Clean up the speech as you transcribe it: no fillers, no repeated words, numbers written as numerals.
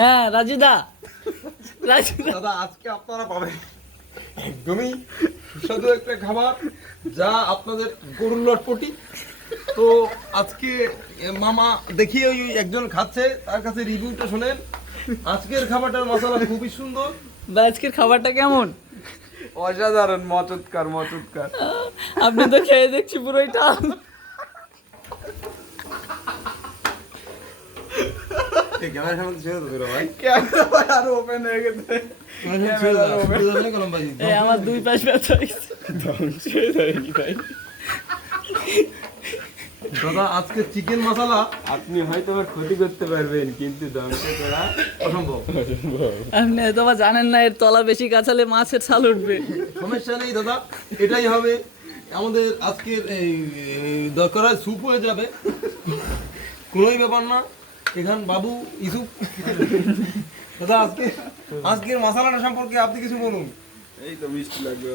হ্যাঁ রাজুদা, রাজুদা দাদা আজকে আপনারা পাবেন একদমই সুস্বাদু একটা খাবার, যা আপনাদের গরুর লটপটি। তো আজকে মামা দেখিয়ে ওই একজন খাচ্ছে, তার কাছে রিভিউটা শোনেন। আজকের খাবারটার মশলা খুবই সুন্দর। বা আজকের খাবারটা কেমন? অসাধারণ, মচৎকার মচৎকার। আপনি তো খেয়ে দেখছি পুরোটা। ক্যামেরার সামনে ছেড়ে দেবো ভাই। ক্যামেরা আর ওপেন হয়ে গেছে। এই আমার দুই পাশ ব্যথা হয়েছে। দাদা আজকে চিকেন মশলা আপনি হয়তো আবার ক্ষতি করতে পারবেন, কিন্তু ধ্বংস করা অসম্ভব। আপনি তোমার জানেন না এর তলা বেশি গাছালে মাছের ছাল উঠবে। সমস্যা নেই দাদা, এটাই হবে আমাদের আজকের এই দরকার হয় স্যুপ হয়ে যাবে, কোনোই ব্যাপার না। এখান বাবু ইসুপ দাদা আজকের মশলাটা সম্পর্কে আপনি কিছু বলুন। এই তো মিষ্টি লাগবে।